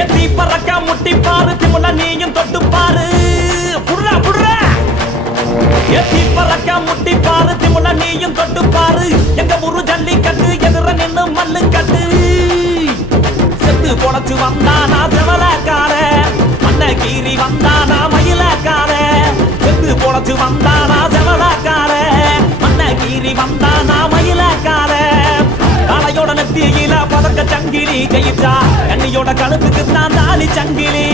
எத்தி பறக்க முட்டி பாரு திமுல நீயும் தொட்டு பாரு புடுறா புடுறா எத்தி பறக்க முட்டி பாரு திமுல நீயும் தொட்டு பாரு எங்க ஊரு ஜல்லிக்கட்டு எதிர நின்னு மல்லு கட்டு செத்து பொழைச்சு வந்தானா செவலக்கார மண்ண கீறி வந்தானா மயிலக்கார செத்து பொழைச்சு வந்தானா செவலக்கார மண்ண கீறி வந்தானா மயிலக்கார காளையோட நெத்தியில பதக்க சங்கிலி கையிட்டா கண்ணியோட கழுத்துக்கு தான் தாலி சங்கிலி